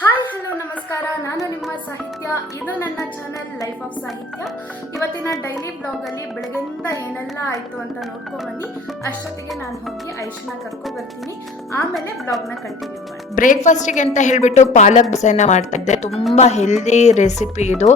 Hi hello ನಮಸ್ಕಾರ, ನಾನು ನಿಮ್ಮ ಸಾಹಿತ್ಯ. ಇದು ನನ್ನ ಚಾನೆಲ್ ಲೈಫ್ ಆಫ್ ಸಾಹಿತ್ಯ. ಇವತ್ತಿನ ಡೈಲಿ ಬ್ಲಾಗಲ್ಲಿ ಬೆಳಗ್ಗೆಯಿಂದ ಏನೆಲ್ಲ ಆಯಿತು ಅಂತ ನೋಡ್ಕೊಂಡ್ಬನ್ನಿ. ಅಷ್ಟೊತ್ತಿಗೆ ನಾನು ಹೋಗಿ ಐಶನ ಕರ್ಕೊಬರ್ತೀನಿ, ಆಮೇಲೆ ಬ್ಲಾಗ್ನ ಕಂಟಿನ್ಯೂ ಮಾಡಿ. ಬ್ರೇಕ್ಫಾಸ್ಟಿಗೆ ಅಂತ ಹೇಳಿಬಿಟ್ಟು ಪಾಲಕ್ ದೋಸೆನ ಮಾಡ್ತಾ ಇದ್ದೆ. ತುಂಬ ಹೆಲ್ದಿ ರೆಸಿಪಿ ಇದು,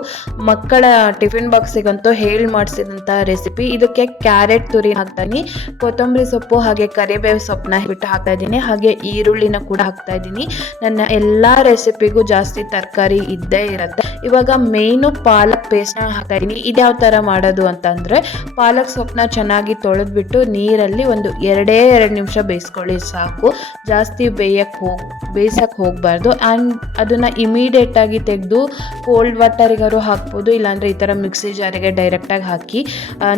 ಮಕ್ಕಳ ಟಿಫಿನ್ ಬಾಕ್ಸಿಗಂತೂ ಹೇಳಿ ಮಾಡಿಸಿದಂಥ ರೆಸಿಪಿ. ಇದಕ್ಕೆ ಕ್ಯಾರೆಟ್ ತುರಿ ಹಾಕ್ತಾ ಇದ್ದೀನಿ, ಕೊತ್ತಂಬರಿ ಸೊಪ್ಪು ಹಾಗೆ ಕರಿಬೇವು ಸೊಪ್ಪನ್ನ ಬಿಟ್ಟು ಹಾಕ್ತಾ ಇದ್ದೀನಿ, ಹಾಗೆ ಈರುಳ್ಳಿನ ಕೂಡ ಹಾಕ್ತಾ ಇದ್ದೀನಿ. ನನ್ನ ಎಲ್ಲ ರೆಸಿಪಿಗೂ ಜಾಸ್ತಿ ತರಕಾರಿ ಇದ್ದೇ ಇರುತ್ತೆ. ಇವಾಗ ಮೇಯ್ನು ಪಾಲಕ್ ಪೇಸ್ಟ್ನ ಹಾಕ್ತಾ ಇದ್ದೀನಿ. ಇದ್ಯಾವ ಥರ ಮಾಡೋದು ಅಂತಂದರೆ, ಪಾಲಕ್ ಸೊಪ್ಪನ್ನ ಚೆನ್ನಾಗಿ ತೊಳೆದ್ಬಿಟ್ಟು ನೀರಲ್ಲಿ ಒಂದು 2 ನಿಮಿಷ ಬೇಯಿಸ್ಕೊಳ್ಳಿ ಸಾಕು. ಜಾಸ್ತಿ ಬೇಯಿಸಕ್ಕೆ ಹೋಗಬಾರ್ದು. ಆ್ಯಂಡ್ ಅದನ್ನು ಇಮಿಡಿಯೇಟಾಗಿ ತೆಗೆದು ಕೋಲ್ಡ್ ವಾಟರಿಗಾರು ಹಾಕ್ಬೋದು, ಇಲ್ಲಾಂದರೆ ಈ ಥರ ಮಿಕ್ಸಿ ಜಾರಿಗೆ ಡೈರೆಕ್ಟಾಗಿ ಹಾಕಿ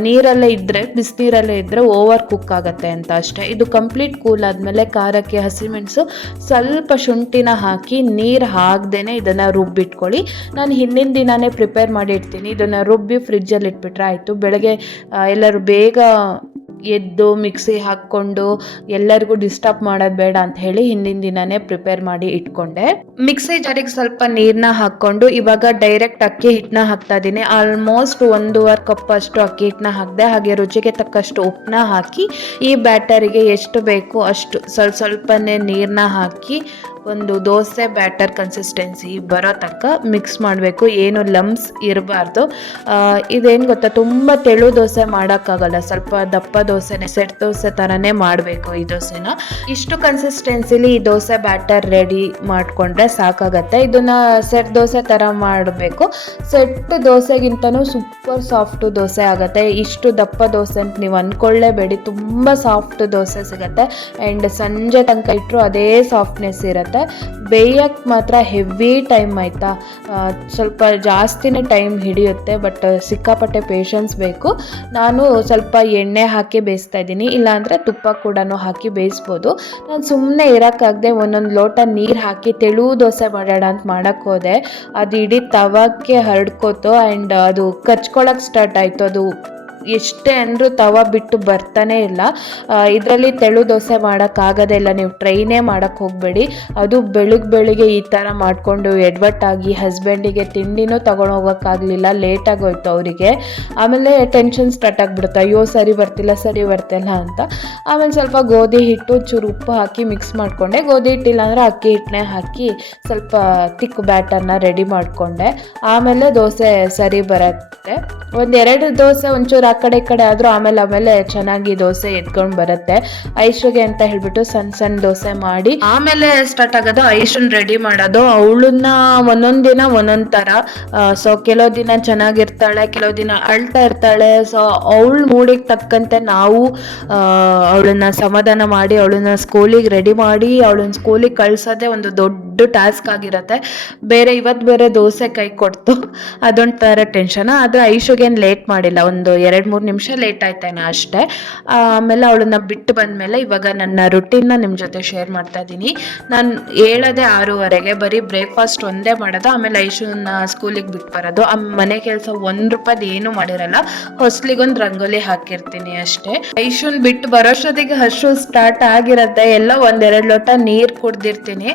ನೀರಲ್ಲೇ ಇದ್ದರೆ, ಬಿಸಿನೀರಲ್ಲೇ ಇದ್ದರೆ ಓವರ್ ಕುಕ್ ಆಗುತ್ತೆ ಅಂತ ಅಷ್ಟೇ. ಇದು ಕಂಪ್ಲೀಟ್ ಕೂಲ್ ಆದಮೇಲೆ ಖಾರಕ್ಕೆ ಹಸಿಮೆಣಸು, ಸ್ವಲ್ಪ ಶುಂಠಿನ ಹಾಕಿ ನೀರು ಹಾಕ್ದೇನೆ ಇದನ್ನು ರುಬ್ಬಿಟ್ಕೊಳ್ಳಿ. ನಾನು ಹಿಂದಿನ ದಿನಾನೇ ಪ್ರಿಪೇರ್ ಮಾಡಿ ಇಡ್ತೀನಿ. ಇದನ್ನು ರುಬ್ಬಿ ಫ್ರಿಜ್ಜಲ್ಲಿ ಇಟ್ಬಿಟ್ರೆ ಆಯಿತು. ಬೆಳಗ್ಗೆ ಎಲ್ಲರೂ ಬೇಗ ಎದ್ದು ಮಿಕ್ಸಿ ಹಾಕ್ಕೊಂಡು ಎಲ್ಲರಿಗೂ ಡಿಸ್ಟರ್ಬ್ ಮಾಡೋದು ಬೇಡ ಅಂತ ಹೇಳಿ ಹಿಂದಿನ ದಿನಾನೇ ಪ್ರಿಪೇರ್ ಮಾಡಿ ಇಟ್ಕೊಂಡೆ. ಮಿಕ್ಸಿ ಜಾರಿಗೆ ಸ್ವಲ್ಪ ನೀರನ್ನ ಹಾಕ್ಕೊಂಡು ಇವಾಗ ಡೈರೆಕ್ಟ್ ಅಕ್ಕಿ ಹಿಟ್ಟನ್ನ ಹಾಕ್ತಾ ಇದ್ದೀನಿ. ಆಲ್ಮೋಸ್ಟ್ 1.5 ಕಪ್ ಅಷ್ಟು ಅಕ್ಕಿ ಹಿಟ್ಟನ್ನ ಹಾಕಿದೆ. ಹಾಗೆ ರುಚಿಗೆ ತಕ್ಕಷ್ಟು ಉಪ್ಪನ್ನ ಹಾಕಿ ಈ ಬ್ಯಾಟರಿಗೆ ಎಷ್ಟು ಬೇಕೋ ಅಷ್ಟು ಸ್ವಲ್ಪನೇ ನೀರನ್ನ ಹಾಕಿ ಒಂದು ದೋಸೆ ಬ್ಯಾಟರ್ ಕನ್ಸಿಸ್ಟೆನ್ಸಿ ಬರೋ ತನಕ ಮಿಕ್ಸ್ ಮಾಡಬೇಕು. ಏನು ಲಮ್ಸ್ ಇರಬಾರ್ದು. ಇದೇನು ಗೊತ್ತಾ, ತುಂಬ ತೆಳು ದೋಸೆ ಮಾಡೋಕ್ಕಾಗಲ್ಲ, ಸ್ವಲ್ಪ ದಪ್ಪ ದೋಸೆನೆ, ಸೆಟ್ ದೋಸೆ ಥರನೇ ಮಾಡಬೇಕು ಈ ದೋಸೆನ. ಇಷ್ಟು ಕನ್ಸಿಸ್ಟೆನ್ಸಿಲಿ ಈ ದೋಸೆ ಬ್ಯಾಟರ್ ರೆಡಿ ಮಾಡಿಕೊಂಡ್ರೆ ಸಾಕಾಗತ್ತೆ. ಇದನ್ನು ಸೆಟ್ ದೋಸೆ ಥರ ಮಾಡಬೇಕು. ಸೆಟ್ ದೋಸೆಗಿಂತನೂ ಸೂಪರ್ ಸಾಫ್ಟು ದೋಸೆ ಆಗುತ್ತೆ. ಇಷ್ಟು ದಪ್ಪ ದೋಸೆ ಅಂತ ನೀವು ಅಂದ್ಕೊಳ್ಳೇಬೇಡಿ, ತುಂಬ ಸಾಫ್ಟ್ ದೋಸೆ ಸಿಗುತ್ತೆ. ಆ್ಯಂಡ್ ಸಂಜೆ ತನಕ ಇಟ್ಟರು ಅದೇ ಸಾಫ್ಟ್ನೆಸ್ ಇರುತ್ತೆ. ಬೇಯಕ್ಕೆ ಮಾತ್ರ ಹೆವಿ ಟೈಮ್ ಆಯಿತಾ, ಸ್ವಲ್ಪ ಜಾಸ್ತಿನೇ ಟೈಮ್ ಹಿಡಿಯುತ್ತೆ. ಬಟ್ ಸಿಕ್ಕಾಪಟ್ಟೆ ಪೇಷನ್ಸ್ ಬೇಕು. ನಾನು ಸ್ವಲ್ಪ ಎಣ್ಣೆ ಹಾಕಿ ಬೇಯಿಸ್ತಾ ಇದ್ದೀನಿ, ಇಲ್ಲಾಂದರೆ ತುಪ್ಪ ಕೂಡ ಹಾಕಿ ಬೇಯಿಸ್ಬೋದು. ನಾನು ಸುಮ್ಮನೆ ಇರೋಕ್ಕಾಗದೆ ಒಂದೊಂದು ಲೋಟ ನೀರು ಹಾಕಿ ತೆಳು ದೋಸೆ ಮಾಡೋಣ ಅಂತ ಮಾಡೋಕ್ಕೆ ಹೋದೆ. ಅದು ಇಡೀ ತವಕ್ಕೆ ಹರಡ್ಕೋತು ಆ್ಯಂಡ್ ಅದು ಕಚ್ಕೊಳಕ್ಕೆ ಸ್ಟಾರ್ಟ್ ಆಯಿತು. ಅದು ಎಷ್ಟೇ ಅಂದರೂ ತವ ಬಿಟ್ಟು ಬರ್ತಾನೆ ಇಲ್ಲ. ಇದರಲ್ಲಿ ತೆಳು ದೋಸೆ ಮಾಡೋಕ್ಕಾಗೋದೇ ಇಲ್ಲ. ನೀವು ಟ್ರೈನೇ ಮಾಡೋಕ್ಕೆ ಹೋಗಬೇಡಿ. ಅದು ಬೆಳಿಗ್ಗೆ ಈ ಥರ ಮಾಡಿಕೊಂಡು ಎಡ್ವಟ್ಟಾಗಿ ಹಸ್ಬೆಂಡಿಗೆ ತಿಂಡಿನೂ ತೊಗೊಂಡೋಗೋಕ್ಕಾಗಲಿಲ್ಲ, ಲೇಟಾಗೋಯ್ತು ಅವರಿಗೆ. ಆಮೇಲೆ ಟೆನ್ಷನ್ ಸ್ಟಾರ್ಟ್ ಆಗಿಬಿಡುತ್ತೆ, ಅಯ್ಯೋ ಸರಿ ಬರ್ತಿಲ್ಲ ಅಂತ. ಆಮೇಲೆ ಸ್ವಲ್ಪ ಗೋಧಿ ಹಿಟ್ಟು ಚೂರು ಉಪ್ಪು ಹಾಕಿ ಮಿಕ್ಸ್ ಮಾಡಿಕೊಂಡೆ. ಗೋಧಿ ಹಿಟ್ಟಿಲ್ಲ ಅಂದರೆ ಅಕ್ಕಿ ಹಿಟ್ಟನ್ನೇ ಹಾಕಿ ಸ್ವಲ್ಪ ತಿಕ್ ಬ್ಯಾಟರ್ನ ರೆಡಿ ಮಾಡಿಕೊಂಡೆ. ಆಮೇಲೆ ದೋಸೆ ಸರಿ ಬರುತ್ತೆ. 1-2 ದೋಸೆ ಒಂಚೂರು ಆ ಕಡೆ ಈ ಕಡೆ ಆದರೂ ಆಮೇಲೆ ಚೆನ್ನಾಗಿ ದೋಸೆ ಎತ್ಕೊಂಡು ಬರುತ್ತೆ. ಐಶ್ಗೆ ಅಂತ ಹೇಳ್ಬಿಟ್ಟು ಸಣ್ಣ ದೋಸೆ ಮಾಡಿ ಆಮೇಲೆ ಸ್ಟಾರ್ಟ್ ಆಗೋದು ಐಶನ್ ರೆಡಿ ಮಾಡೋದು. ಅವಳನ್ನ ಒಂದೊಂದು ದಿನ ಒಂದೊಂದು ಥರ. ಸೊ ಕೆಲವು ದಿನ ಚೆನ್ನಾಗಿರ್ತಾಳೆ, ಕೆಲವು ದಿನ ಅಳ್ತಾ ಇರ್ತಾಳೆ. ಸೊ ಅವಳ ಮೂಡಿಗೆ ತಕ್ಕಂತೆ ನಾವು ಅವಳನ್ನ ಸಮಾಧಾನ ಮಾಡಿ ಅವಳನ್ನ ಸ್ಕೂಲಿಗೆ ರೆಡಿ ಮಾಡಿ ಅವಳನ್ನ ಸ್ಕೂಲಿಗೆ ಕಳ್ಸೋದೇ ಒಂದು ದೊಡ್ಡ ಟಾಸ್ಕ್ ಆಗಿರುತ್ತೆ. ಇವತ್ತು ಬೇರೆ ದೋಸೆ ಕೈ ಕೊಡ್ತು, ಅದೊಂದು ಥರ ಟೆನ್ಷನ್. ಆದರೆ ಐಶುಗೇನು ಲೇಟ್ ಮಾಡಿಲ್ಲ, ಒಂದು 2-3 ನಿಮಿಷ ಲೇಟ್ ಆಯ್ತೇನೆ ಅಷ್ಟೇ. ಆಮೇಲೆ ಅವಳನ್ನ ಬಿಟ್ಟು ಬಂದಮೇಲೆ ಇವಾಗ ನನ್ನ ರುಟೀನ್ನ ನಿಮ್ಮ ಜೊತೆ ಶೇರ್ ಮಾಡ್ತಾ ಇದ್ದೀನಿ. ನಾನು ಹೇಳೋದೇ 6:30, ಬರೀ ಬ್ರೇಕ್ಫಾಸ್ಟ್ ಒಂದೇ ಮಾಡೋದು. ಆಮೇಲೆ ಐಶುನ ಸ್ಕೂಲಿಗೆ ಬಿಟ್ಟು ಬರೋದು. ಆ ಮನೆ ಕೆಲಸ ₹1 ಏನೂ ಮಾಡಿರಲ್ಲ, ಹೊಸ್ಲಿಗೊಂದು ರಂಗೋಲಿ ಹಾಕಿರ್ತೀನಿ ಅಷ್ಟೇ. ಐಶುನ್ ಬಿಟ್ಟು ಬರೋಷ್ಟೊತ್ತಿಗೆ ಹಸು ಸ್ಟಾರ್ಟ್ ಆಗಿರುತ್ತೆ. ಎಲ್ಲ 1-2 ಲೋಟ ನೀರು ಕುಡ್ದಿರ್ತೀನಿ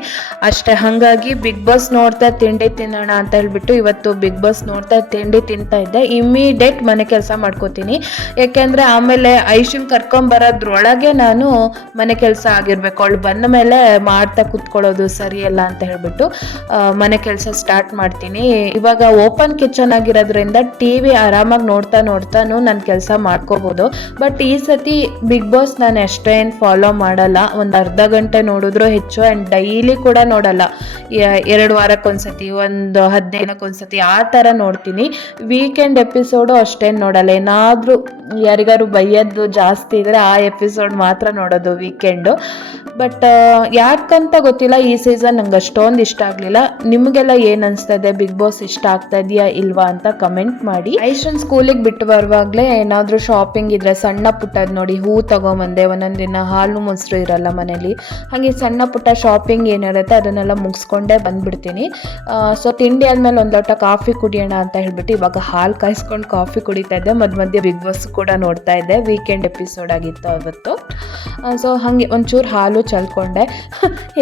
ಅಷ್ಟೇ. ಹಾಗಾಗಿ ಬಿಗ್ ಬಾಸ್ ನೋಡ್ತಾ ತಿಂಡಿ ತಿನ್ನೋಣ ಅಂತ ಹೇಳ್ಬಿಟ್ಟು ಇವತ್ತು ಬಿಗ್ ಬಾಸ್ ನೋಡ್ತಾ ತಿಂಡಿ ತಿಂತಾ ಇದ್ದೆ. ಇಮಿಡಿಯೇಟ್ ಮನೆ ಕೆಲಸ ಮಾಡ್ಕೋತೀನಿ, ಯಾಕೆಂದರೆ ಆಮೇಲೆ ಐಶನ್ ಕರ್ಕೊಂಬರೋದ್ರೊಳಗೆ ನಾನು ಮನೆ ಕೆಲಸ ಆಗಿರ್ಬೇಕು. ಅವಳು ಬಂದ ಮೇಲೆ ಮಾಡ್ತಾ ಕೂತ್ಕೊಳ್ಳೋದು ಸರಿಯಲ್ಲ ಅಂತ ಹೇಳ್ಬಿಟ್ಟು ಮನೆ ಕೆಲಸ ಸ್ಟಾರ್ಟ್ ಮಾಡ್ತೀನಿ. ಇವಾಗ ಓಪನ್ ಕಿಚನ್ ಆಗಿರೋದ್ರಿಂದ TV ಆರಾಮಾಗಿ ನೋಡ್ತಾನು ನನ್ನ ಕೆಲಸ ಮಾಡ್ಕೋಬೋದು. ಬಟ್ ಈ ಸತಿ ಬಿಗ್ ಬಾಸ್ ನಾನು ಅಷ್ಟೇನು ಫಾಲೋ ಮಾಡಲ್ಲ, ಒಂದು ಅರ್ಧ ಗಂಟೆ ನೋಡಿದ್ರು ಹೆಚ್ಚು. ಆ್ಯಂಡ್ ಡೈಲಿ ಕೂಡ ನೋಡಲ್ಲ, 2 ವಾರಕ್ಕೊಂದ್ಸತಿ, ಒಂದು 15 ದಿನಕ್ಕೊಂದ್ಸತಿ ಆ ಥರ ನೋಡ್ತೀನಿ. ವೀಕೆಂಡ್ ಎಪಿಸೋಡು ಅಷ್ಟೇನು ನೋಡಲ್ಲ. ಏನಾದರೂ ಯಾರಿಗಾರು ಬೈಯೋದು ಜಾಸ್ತಿ ಇದ್ದರೆ ಆ ಎಪಿಸೋಡ್ ಮಾತ್ರ ನೋಡೋದು ವೀಕೆಂಡು. ಬಟ್ ಯಾಕಂತ ಗೊತ್ತಿಲ್ಲ, ಈ ಸೀಸನ್ ನಂಗೆ ಅಷ್ಟೊಂದು ಇಷ್ಟ ಆಗಲಿಲ್ಲ. ನಿಮಗೆಲ್ಲ ಏನು ಅನಿಸ್ತದೆ, ಬಿಗ್ ಬಾಸ್ ಇಷ್ಟ ಆಗ್ತಾ ಇದೆಯಾ ಇಲ್ವಾ ಅಂತ ಕಮೆಂಟ್ ಮಾಡಿ. ಐಶನ್ ಸ್ಕೂಲಿಗೆ ಬಿಟ್ಟು ಬರುವಾಗಲೇ ಏನಾದರೂ ಶಾಪಿಂಗ್ ಇದ್ದರೆ ಸಣ್ಣ ಪುಟ್ಟದ್ದು ನೋಡಿ, ಹೂ ತೊಗೊಂಬಂದೆ. ಒಂದೊಂದು ದಿನ ಹಾಲು ಮೊಸರು ಇರಲ್ಲ ಮನೇಲಿ, ಹಾಗೆ ಸಣ್ಣ ಪುಟ್ಟ ಶಾಪಿಂಗ್ ಏನಿರುತ್ತೆ ಅದನ್ನು ಕೆಲಸನೆಲ್ಲ ಮುಗಿಸ್ಕೊಂಡೇ ಬಂದ್ಬಿಡ್ತೀನಿ. ಸೊ ತಿಂಡಿ ಆದಮೇಲೆ ಒಂದು ಲೋಟ ಕಾಫಿ ಕುಡಿಯೋಣ ಅಂತ ಹೇಳ್ಬಿಟ್ಟು ಇವಾಗ ಹಾಲು ಕಾಯಿಸ್ಕೊಂಡು ಕಾಫಿ ಕುಡಿತಾ ಇದ್ದೆ. ಮಧ್ಯೆ ಬಿಗ್ ಬಾಸ್ ಕೂಡ ನೋಡ್ತಾ ಇದ್ದೆ, ವೀಕೆಂಡ್ ಎಪಿಸೋಡ್ ಆಗಿತ್ತು ಅವತ್ತು. ಸೊ ಹಾಗೆ ಒಂಚೂರು ಹಾಲು ಚಲ್ಕೊಂಡೆ.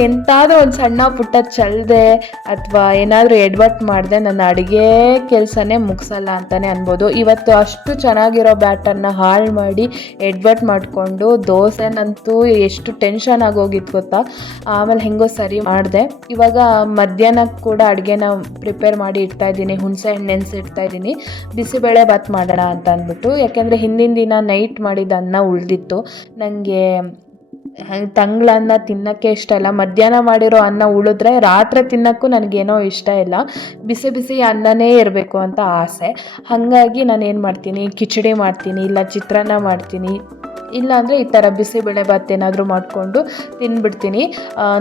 ಎಂತಾದರೂ ಒಂದು ಸಣ್ಣ ಪುಟ್ಟ ಚಲ್ದೆ ಅಥವಾ ಏನಾದರೂ ಎಡ್ವರ್ಟ್ ಮಾಡಿದೆ ನನ್ನ ಅಡುಗೆ ಕೆಲಸನೇ ಮುಗಿಸಲ್ಲ ಅಂತಲೇ ಅನ್ಬೋದು. ಇವತ್ತು ಅಷ್ಟು ಚೆನ್ನಾಗಿರೋ ಬ್ಯಾಟರ್ನ ಹಾಳು ಮಾಡಿ ಎಡ್ವರ್ಟ್ ಮಾಡಿಕೊಂಡು ದೋಸೆನಂತೂ ಎಷ್ಟು ಟೆನ್ಷನ್ ಆಗೋಗಿತ್ತು ಗೊತ್ತಾ. ಆಮೇಲೆ ಹೆಂಗೋ ಸರಿ ಮಾಡಿದೆ. ಇವಾಗ ಮಧ್ಯಾಹ್ನಕ್ಕೆ ಕೂಡ ಅಡುಗೆನ ಪ್ರಿಪೇರ್ ಮಾಡಿ ಇಡ್ತಾ ಇದ್ದೀನಿ. ಹುಣಸೆ ಹಣ್ಣು ನೆನೆಸಿಡ್ತಾ ಇದ್ದೀನಿ, ಬಿಸಿಬೇಳೆ ಬಾತ್ ಮಾಡೋಣ ಅಂತ ಅಂದ್ಬಿಟ್ಟು. ಯಾಕೆಂದರೆ ಹಿಂದಿನ ದಿನ ನೈಟ್ ಮಾಡಿದ ಅನ್ನ ಉಳಿದಿತ್ತು. ನನಗೆ ತಂಗ್ಳನ್ನ ತಿನ್ನೋಕ್ಕೆ ಇಷ್ಟ ಇಲ್ಲ. ಮಧ್ಯಾಹ್ನ ಮಾಡಿರೋ ಅನ್ನ ಉಳಿದ್ರೆ ರಾತ್ರಿ ತಿನ್ನೋಕ್ಕೂ ನನಗೇನೋ ಇಷ್ಟ ಇಲ್ಲ. ಬಿಸಿ ಬಿಸಿ ಅನ್ನನೇ ಇರಬೇಕು ಅಂತ ಆಸೆ. ಹಾಗಾಗಿ ನಾನು ಏನು ಮಾಡ್ತೀನಿ, ಕಿಚಡಿ ಮಾಡ್ತೀನಿ, ಇಲ್ಲ ಚಿತ್ರಾನ್ನ ಮಾಡ್ತೀನಿ, ಇಲ್ಲಾಂದರೆ ಈ ಥರ ಬಿಸಿಬೇಳೆ ಬಾತ್ ಏನಾದರೂ ಮಾಡಿಕೊಂಡು ತಿಂದ್ಬಿಡ್ತೀನಿ.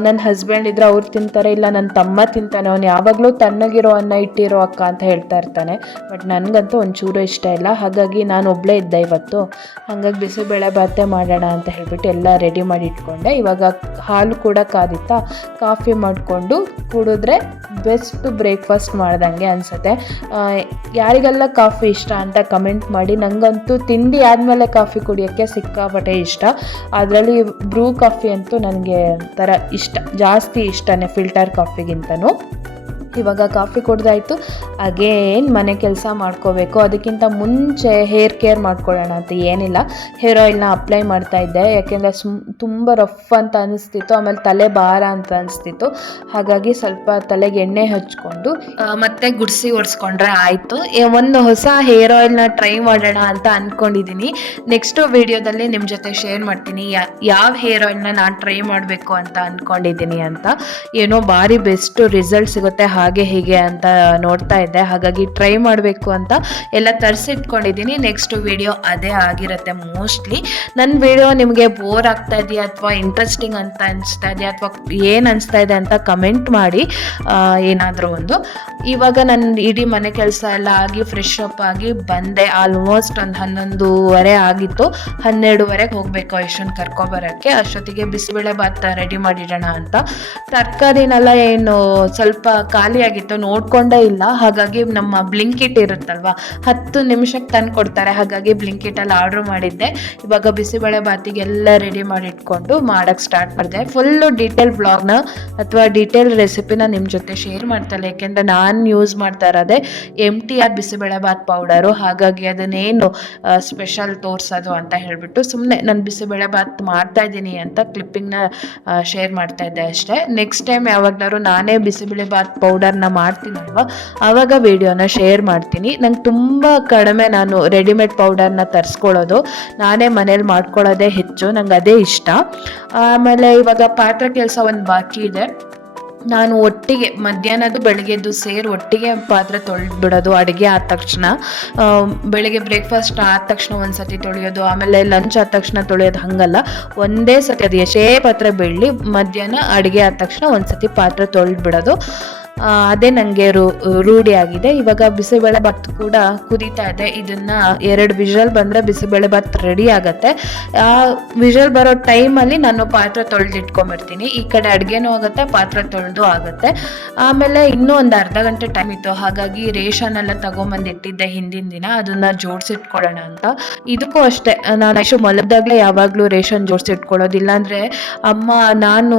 ನನ್ನ ಹಸ್ಬೆಂಡ್ ಇದ್ದರೆ ಅವ್ರು ತಿಂತಾರೆ, ಇಲ್ಲ ನನ್ನ ತಮ್ಮ ತಿಂತಾನೆ. ಅವ್ನು ಯಾವಾಗಲೂ ತಣ್ಣಗಿರೋ ಅನ್ನ ಇಟ್ಟಿರೋ ಅಕ್ಕ ಅಂತ ಹೇಳ್ತಾ ಇರ್ತಾನೆ. ಬಟ್ ನನಗಂತೂ ಒಂಚೂರು ಇಷ್ಟ ಇಲ್ಲ. ಹಾಗಾಗಿ ನಾನು ಒಬ್ಬಳೇ ಇದ್ದೆ ಇವತ್ತು. ಹಾಗಾಗಿ ಬಿಸಿಬೇಳೆ ಬಾತೇ ಮಾಡೋಣ ಅಂತ ಹೇಳ್ಬಿಟ್ಟು ಎಲ್ಲ ರೆಡಿ ಮಾಡಿ ಇಟ್ಕೊಂಡೆ. ಇವಾಗ ಹಾಲು ಕೂಡ ಕಾದಿತ್ತಾ, ಕಾಫಿ ಮಾಡಿಕೊಂಡು ಕುಡಿದ್ರೆ ಬೆಸ್ಟ್ ಬ್ರೇಕ್ಫಾಸ್ಟ್ ಮಾಡ್ದಂಗೆ ಅನಿಸುತ್ತೆ. ಯಾರಿಗೆಲ್ಲ ಕಾಫಿ ಇಷ್ಟ ಅಂತ ಕಮೆಂಟ್ ಮಾಡಿ. ನನಗಂತೂ ತಿಂಡಿ ಆದಮೇಲೆ ಕಾಫಿ ಕುಡಿಯೋಕ್ಕೆ ಸಿಕ್ಕಾಪಟ್ಟೆ ಇಷ್ಟ. ಅದರಲ್ಲಿ ಬ್ರೂ ಕಾಫಿ ಅಂತೂ ನನಗೆ ಥರ ಇಷ್ಟ, ಜಾಸ್ತಿ ಇಷ್ಟನೇ ಫಿಲ್ಟರ್ ಕಾಫಿಗಿಂತನೂ. ಇವಾಗ ಕಾಫಿ ಕುಡ್ದಾಯಿತು, ಅಗೇನ್ ಮನೆ ಕೆಲಸ ಮಾಡ್ಕೋಬೇಕು. ಅದಕ್ಕಿಂತ ಮುಂಚೆ ಹೇರ್ ಕೇರ್ ಮಾಡ್ಕೊಳ್ಳೋಣ ಅಂತ ಏನಿಲ್ಲ, ಹೇರ್ ಆಯಿಲ್ನ ಅಪ್ಲೈ ಮಾಡ್ತಾಯಿದ್ದೆ. ಯಾಕೆಂದರೆ ತುಂಬ ರಫ್ ಅಂತ ಅನಿಸ್ತಿತ್ತು, ಆಮೇಲೆ ತಲೆ ಭಾರ ಅಂತ ಅನಿಸ್ತಿತ್ತು. ಹಾಗಾಗಿ ಸ್ವಲ್ಪ ತಲೆಗೆ ಎಣ್ಣೆ ಹಚ್ಕೊಂಡು ಮತ್ತೆ ಗುಡಿಸಿ ಒರೆಸ್ಕೊಂಡ್ರೆ ಆಯಿತು. ಒಂದು ಹೊಸ ಹೇರ್ ಆಯಿಲ್ನ ಟ್ರೈ ಮಾಡೋಣ ಅಂತ ಅಂದ್ಕೊಂಡಿದ್ದೀನಿ. ನೆಕ್ಸ್ಟ್ ವಿಡಿಯೋದಲ್ಲಿ ನಿಮ್ಮ ಜೊತೆ ಶೇರ್ ಮಾಡ್ತೀನಿ ಯಾವ ಹೇರ್ ಆಯಿಲ್ನ ನಾನು ಟ್ರೈ ಮಾಡಬೇಕು ಅಂತ ಅಂದ್ಕೊಂಡಿದ್ದೀನಿ ಅಂತ. ಏನೋ ಭಾರಿ ಬೆಸ್ಟ್ ರಿಸಲ್ಟ್ ಸಿಗುತ್ತೆ ಹಾಗೆ ಹೀಗೆ ಅಂತ ನೋಡ್ತಾ ಇದ್ದೆ. ಹಾಗಾಗಿ ಟ್ರೈ ಮಾಡಬೇಕು ಅಂತ ಎಲ್ಲ ತರಿಸಿಟ್ಕೊಂಡಿದ್ದೀನಿ. ನೆಕ್ಸ್ಟ್ ವಿಡಿಯೋ ಅದೇ ಆಗಿರುತ್ತೆ ಮೋಸ್ಟ್ಲಿ. ನನ್ನ ವಿಡಿಯೋ ನಿಮಗೆ ಬೋರ್ ಆಗ್ತಾ ಇದೆಯಾ ಅಥವಾ ಇಂಟ್ರೆಸ್ಟಿಂಗ್ ಅಂತ ಅನಿಸ್ತಾ ಇದೆಯಾ ಅಥವಾ ಏನು ಅನಿಸ್ತಾ ಇದೆ ಅಂತ ಕಮೆಂಟ್ ಮಾಡಿ. ಏನಾದರೂ ಒಂದು. ಇವಾಗ ನನ್ನ ಇಡೀ ಮನೆ ಕೆಲಸ ಎಲ್ಲ ಆಗಿ ಫ್ರೆಶ್ ಅಪ್ ಆಗಿ ಬಂದೆ. ಆಲ್ಮೋಸ್ಟ್ ಒಂದು 11:30 ಆಗಿತ್ತು. 12:30ಗೆ ಹೋಗಬೇಕು ಯಶನ್ ಕರ್ಕೊಬರೋಕ್ಕೆ. ಅಷ್ಟೊತ್ತಿಗೆ ಬಿಸಿಬೇಳೆ ಬಾತ್ ರೆಡಿ ಮಾಡಿಡೋಣ ಅಂತ. ತರಕಾರಿನೆಲ್ಲ ಏನು ಸ್ವಲ್ಪ ಖಾಲಿ ಆಗಿತ್ತು, ನೋಡ್ಕೊಂಡೇ ಇಲ್ಲ. ಹಾಗಾಗಿ ನಮ್ಮ ಬ್ಲಿಂಕಿಟ್ ಇರುತ್ತಲ್ವ, 10 ನಿಮಿಷಕ್ಕೆ ತಂದು ಕೊಡ್ತಾರೆ. ಹಾಗಾಗಿ ಬ್ಲಿಂಕಿಟಲ್ಲಿ ಆರ್ಡ್ರ್ ಮಾಡಿದ್ದೆ. ಇವಾಗ ಬಿಸಿಬೇಳೆ ಬಾತಿಗೆಲ್ಲ ರೆಡಿ ಮಾಡಿ ಇಟ್ಕೊಂಡು ಮಾಡೋಕ್ಕೆ ಸ್ಟಾರ್ಟ್ ಮಾಡಿದೆ. ಫುಲ್ಲು ಡೀಟೇಲ್ ಬ್ಲಾಗ್ನ ಅಥವಾ ಡೀಟೇಲ್ ರೆಸಿಪಿನ ನಿಮ್ಮ ಜೊತೆ ಶೇರ್ ಮಾಡ್ತಾಯಿಲ್ಲ. ಯಾಕೆಂದರೆ ನಾನು ಯೂಸ್ ಮಾಡ್ತಾ ಇರೋದೇ MTR ಬಿಸಿಬೇಳೆ ಬಾತ್ ಪೌಡರು. ಹಾಗಾಗಿ ಅದನ್ನೇನು ಸ್ಪೆಷಲ್ ತೋರಿಸೋದು ಅಂತ ಹೇಳಿಬಿಟ್ಟು ಸುಮ್ಮನೆ ನಾನು ಬಿಸಿಬೇಳೆ ಬಾತ್ ಮಾಡ್ತಾ ಇದ್ದೀನಿ ಅಂತ ಕ್ಲಿಪ್ಪಿಂಗ್ನ ಶೇರ್ ಮಾಡ್ತಾ ಇದ್ದೆ ಅಷ್ಟೇ. ನೆಕ್ಸ್ಟ್ ಟೈಮ್ ಯಾವಾಗಲಾದ್ರು ನಾನೇ ಬಿಸಿಬೇಳೆ ಬಾತ್ ಪೌಡರ್ನ ಮಾಡ್ತೀನಲ್ವ, ಆವಾಗ ವಿಡಿಯೋನ ಶೇರ್ ಮಾಡ್ತೀನಿ. ನಂಗೆ ತುಂಬ ಕಡಿಮೆ ನಾನು ರೆಡಿಮೇಡ್ ಪೌಡರ್ನ ತರಿಸ್ಕೊಳ್ಳೋದು, ನಾನೇ ಮನೇಲಿ ಮಾಡ್ಕೊಳ್ಳೋದೇ ಹೆಚ್ಚು. ನಂಗೆ ಅದೇ ಇಷ್ಟ. ಆಮೇಲೆ ಇವಾಗ ಪಾತ್ರೆ ಕೆಲಸ ಒಂದು ಬಾಕಿ ಇದೆ. ನಾನು ಒಟ್ಟಿಗೆ ಮಧ್ಯಾಹ್ನದ್ದು ಬೆಳಗ್ಗೆದ್ದು ಸೇರಿ ಒಟ್ಟಿಗೆ ಪಾತ್ರೆ ತೊಳೆದ್ಬಿಡೋದು. ಅಡುಗೆ ಆದ ತಕ್ಷಣ ಬೆಳಗ್ಗೆ ಬ್ರೇಕ್ಫಾಸ್ಟ್ ಆದ ತಕ್ಷಣ ಒಂದು ಸತಿ ತೊಳೆಯೋದು, ಆಮೇಲೆ ಲಂಚ್ ಆದ ತಕ್ಷಣ ತೊಳೆಯೋದು, ಹಾಗಲ್ಲ ಒಂದೇ ಸತಿ ಅದು ಎಷ್ಟೇ ಪಾತ್ರೆ ಬೆಳ್ಳಿ ಮಧ್ಯಾಹ್ನ ಅಡುಗೆ ಆದ ತಕ್ಷಣ ಒಂದು ಸತಿ ಪಾತ್ರೆ ತೊಳೆದ್ಬಿಡೋದು. ಅದೇ ನನಗೆ ರೂಢಿ ಆಗಿದೆ. ಇವಾಗ ಬಿಸಿಬೇಳೆ ಬಾತ್ ಕೂಡ ಕುದೀತಾ ಇದೆ. ಇದನ್ನು 2 ವಿಷಲ್ ಬಂದರೆ ಬಿಸಿಬೇಳೆ ಬಾತ್ ರೆಡಿ ಆಗುತ್ತೆ. ಆ ವಿಷಲ್ ಬರೋ ಟೈಮಲ್ಲಿ ನಾನು ಪಾತ್ರೆ ತೊಳೆದಿಟ್ಕೊಂಬಿಡ್ತೀನಿ. ಈ ಕಡೆ ಅಡುಗೆನೂ ಆಗುತ್ತೆ, ಪಾತ್ರೆ ತೊಳೆದು ಆಗುತ್ತೆ. ಆಮೇಲೆ ಇನ್ನೂ ಒಂದು ಅರ್ಧ ಗಂಟೆ ಟೈಮ್ ಇತ್ತು. ಹಾಗಾಗಿ ರೇಷನ್ ಎಲ್ಲ ತಗೊಂಬಂದು ಇಟ್ಟಿದ್ದೆ ಹಿಂದಿನ ದಿನ, ಅದನ್ನು ಜೋಡಿಸಿಟ್ಕೊಳ್ಳೋಣ ಅಂತ. ಇದಕ್ಕೂ ಅಷ್ಟೇ, ನಾನು ಅಷ್ಟು ಮಲಗ್ದಾಗಲೇ ಯಾವಾಗಲೂ ರೇಷನ್ ಜೋಡಿಸಿಟ್ಕೊಳ್ಳೋದು. ಇಲ್ಲಾಂದರೆ ಅಮ್ಮ ನಾನು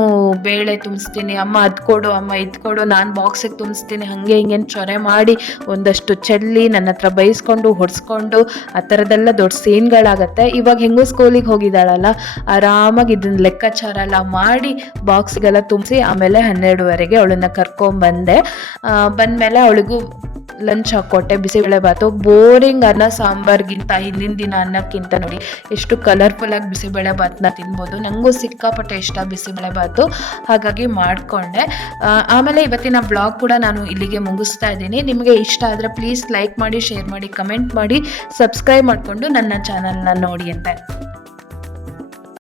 ಬೇಳೆ ತುಂಬಿಸ್ತೀನಿ, ಅಮ್ಮ ಅದು ಕೊಡು, ಅಮ್ಮ ಇದು ಕೊಡು, ನಾನು ಬಾಕ್ಸಿಗೆ ತುಂಬಿಸ್ತೀನಿ, ಹಾಗೆ ಹಿಂಗೆ ಚೊರೆ ಮಾಡಿ ಒಂದಷ್ಟು ಚೆಲ್ಲಿ ನನ್ನ ಹತ್ರ ಬೈಸ್ಕೊಂಡು ಹೊಡ್ಸ್ಕೊಂಡು ಆ ಥರದ್ದೆಲ್ಲ ದೊಡ್ಡ ಸೀನ್ಗಳಾಗತ್ತೆ. ಇವಾಗ ಹೆಂಗೂ ಸ್ಕೂಲಿಗೆ ಹೋಗಿದ್ದಾಳಲ್ಲ, ಆರಾಮಾಗಿ ಇದನ್ನ ಲೆಕ್ಕಾಚಾರ ಎಲ್ಲ ಮಾಡಿ ಬಾಕ್ಸ್ಗೆಲ್ಲ ತುಂಬಿಸಿ ಆಮೇಲೆ 12:30ಗೆ ಅವಳನ್ನ ಕರ್ಕೊಂಬಂದೆ. ಬಂದಮೇಲೆ ಅವಳಿಗೂ ಲಂಚ್ ಹಾಕ್ಕೊಟ್ಟೆ. ಬಿಸಿಬೇಳೆ ಬಾತು ಬೋರಿಂಗ್ ಅನ್ನ ಸಾಂಬಾರ್ಗಿಂತ ಹಿಂದಿನ ದಿನ ಅನ್ನಕ್ಕಿಂತ ನೋಡಿ ಎಷ್ಟು ಕಲರ್ಫುಲ್ಲಾಗಿ ಬಿಸಿಬೇಳೆ ಬಾತನ್ನ ತಿನ್ಬೋದು. ನನಗೂ ಸಿಕ್ಕಾಪಟ್ಟೆ ಇಷ್ಟ ಬಿಸಿಬೇಳೆ ಬಾತು, ಹಾಗಾಗಿ ಮಾಡಿಕೊಂಡೆ. ಆಮೇಲೆ ಇವತ್ತಿನ ಬ್ಲಾಗ್ ಕೂಡ ನಾನು ಇಲ್ಲಿಗೆ ಮುಗಿಸ್ತಾ ಇದ್ದೀನಿ. ನಿಮಗೆ ಇಷ್ಟ ಆದರೆ ಪ್ಲೀಸ್ ಲೈಕ್ ಮಾಡಿ, ಶೇರ್ ಮಾಡಿ, ಕಮೆಂಟ್ ಮಾಡಿ, ಸಬ್ಸ್ಕ್ರೈಬ್ ಮಾಡಿಕೊಂಡು ನನ್ನ ಚಾನಲ್ನ ನೋಡಿ ಅಂತ.